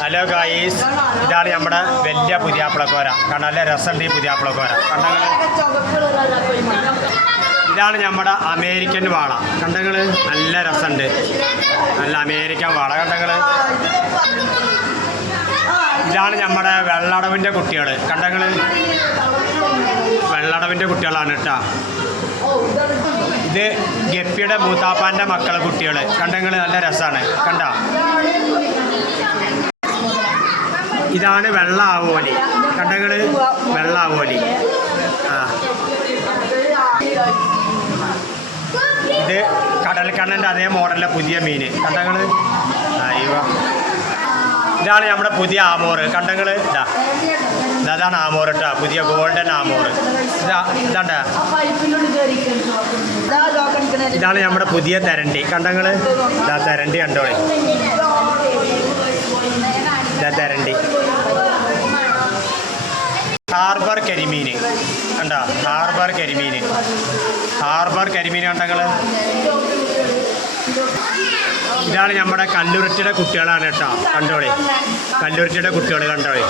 Hello guys, ഇതാണ് നമ്മുടെ വലിയ പുതിയാപ്പിളക്കോര. കണ്ട നല്ല രസമുണ്ട് ഈ പുതിയാപ്പിളക്കോര. കണ്ടങ്ങൾ ഇതാണ് നമ്മുടെ അമേരിക്കൻ വാള. കണ്ടങ്ങൾ നല്ല രസമുണ്ട്, നല്ല അമേരിക്കൻ വാള. കണ്ടങ്ങൾ ഇതാണ് നമ്മുടെ വെള്ളടവിൻ്റെ കുട്ടികൾ. കണ്ടങ്ങൾ വെള്ളടവിൻ്റെ കുട്ടികളാണ് കേട്ടോ. ഇത് ഗപ്പിയുടെ മൂത്താപ്പാൻ്റെ മക്കളെ കുട്ടികൾ. കണ്ടങ്ങൾ നല്ല രസമാണ്. കണ്ട ഇതാണ് വെള്ള ആവോലി. കണ്ടങ്ങൾ വെള്ള ആവോലി. ഇത് കടൽക്കണ്ണൻ്റെ അതേ മോഡലിലെ പുതിയ മീൻ. കണ്ടങ്ങൾ ഇതാണ് നമ്മുടെ പുതിയ ആമോറ്. കണ്ടങ്ങൾ ഇതാണ് ആമോർ കേട്ടോ, പുതിയ ഗോൾഡൻ ആമോർ. ഇതാണ്ട ഇതാണ് നമ്മുടെ പുതിയ തെരണ്ടി. കണ്ടങ്ങൾ ഇതാ തെരണ്ടി കണ്ടോളി. ഇതാ തെരണ്ടി. ഹാർബർ കരിമീൻ കണ്ട, ഹാർബർ കരിമീൻ. ഹാർബർ കരിമീൻ കണ്ടങ്ങൾ ഇതാണ് നമ്മുടെ കല്ലുരുട്ടിയുടെ കുട്ടികളാണ് കേട്ടോ. കണ്ടോളി, കല്ലുരുട്ടിയുടെ കുട്ടികൾ കണ്ടോളി.